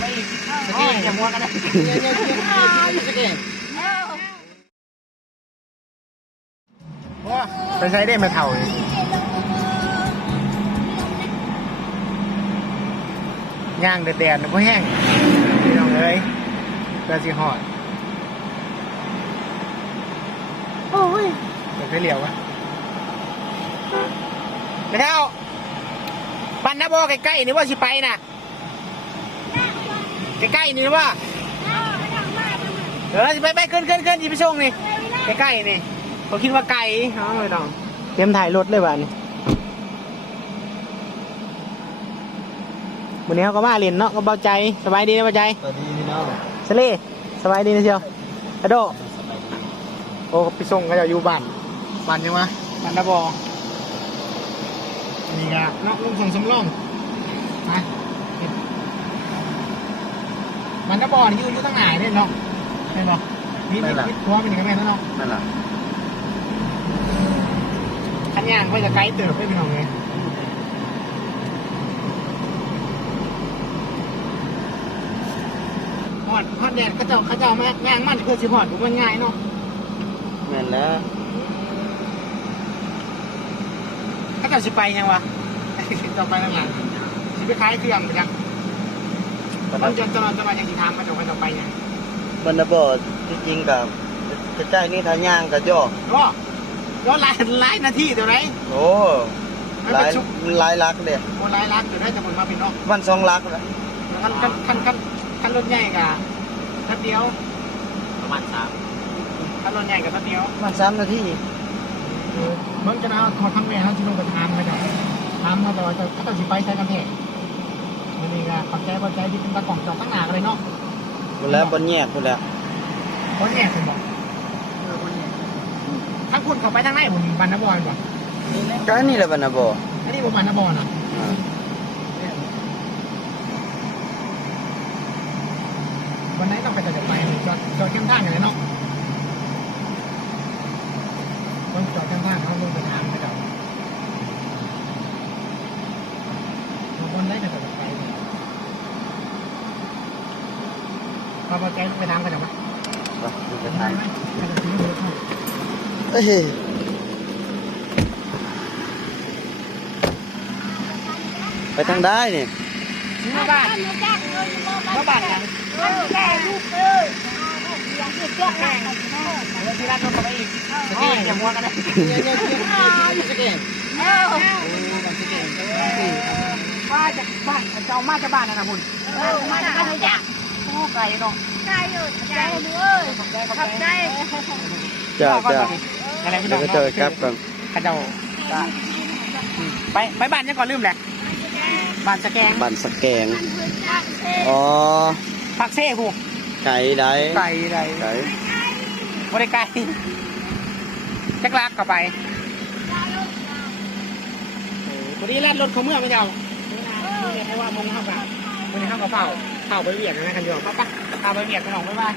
ไปอีกสกีอย่ามัวกันนะเนี่ยเนี่ยเนี่ยสกีไปใช้ได้มาเท่าเลยย่างแดดๆนะพ่แห้งพี่น้องเอ้ยเพื่อสิหอดโอ้ยเดี๋ยวไปเหลียววะไปเท่า บ้านนาบอใกล้ๆนี่ว่าสิไปน่ะใกล้ๆนี่ว่าเออสิไปไปขึ้นขึ้นขึ้นสิไปส่งนี่ใกล้ๆนี่ผมคิดว่าไกลน้องไม่ต้องเตรียมถ่ายรถเลยบ้านี่วันนี้เขาก็มาเรียนเนาะก็เบาใจสบายดีนะเบาใจสวัสดีพี่น้องเสลีสบายดีนะเชียวอะโดโอ้ไปส่งก็จะอยู่บ้านบ้านยังวะบ้านนาบอ นี่ก็นอกลุงส่งสำรองมาบ้านนาบอนี่อยู่อยู่ตั้งไหนเนี่ยเนาะเห็นปะนี่นี่นี่ทัวร์เป็นยังไงแม่เนาะนั่นแหละขันย่างไปจะไกลเติบไม่เป็นของเลยฮอดฮอดแดดเขาเจ้าเขาเจ้ามาย่างมันคือสิฮอดมันง่ายเนาะแม่นแล้ว เขาเจ้าสิไปยังวะต่อไปหลังๆสิไปขายเครื่องไปจังมันจนตลอดตลอดยังสิถามมาต่อไปต่อไปยังบรรณบอดที่จริงกับใกล้ๆนี่ทางย่างกับย่อก็ย้อนหลายหลายนาทีเดี๋ยวไหนโอ้หลายหลายลักเด้โอ้หลายลักเดี๋ยวได้จะหมดมาเป็นเนาะวันสองลักแล้วคันคันคันคันคันรถใหญ่กะคันเดียวประมาณสามคันรถใหญ่กับคันเดียววันสามนาที เบิ่งจะเอาขอทำแม่เขาที่ลงไปทำไปก่อนทำมาต่อจะเขาต้องสิไปใช้กำแพงมันนี่ก็ขอบใจขอบใจที่เป็นตะกล่องจอดตั้งหนากันเลยเนาะหมดแล้วบนแยกหมดแล้วคนแย่คุณบอกทั้งคุณเขาไปทางไหนผมบันนบอลก่อนก็อันนี้แหละบรรณบอดอันนี้ผมบันนบอลอะอ่าวันไหนต้องไปจะไปจอดจอดเข้มข้างกันเลยเนาะต้องจอดเข้มข้างเขาลงไปทางไปก่อนวันไหนจะจะไป พอใจไปทางกันจังวะไปดูไปทางไหมไปถึงเดือดเอ้ยไปทางได้นี่มาบ้านมาบ้านกันแล้วที่ร้านรถเขาไปอีกสกีอย่ามัวกันนะเนี่ยเนี่ยเนี่ยสกีโอ้กันสกีว่าจากบ้านเจ้ามาจากบ้านนะนะคุณโอ้ไกลเนาะขอบใจขอบใจจ้าจ้าอะไรพี่น้เดี๋อยงวก็เจอครับก่อนข้าเจ้าไปไปบ้านยังก่อนลืมแหละบ้านสแกงบ้านสแกง อ๋อ ผักเซ่หูไก่ได้ ไก่ไก่ไก่บริไก่จักรลากเข้าไปวันนี้แล่นรถเขาเมื่อไม่เจ้าเพราะว่ามงเข้ากับวันนี้เข้ากับเฝ้า เฝ้าไปเวียดนะกันโยู่ป้าป้าเอาไปเวียดไปหนองไปบ้าน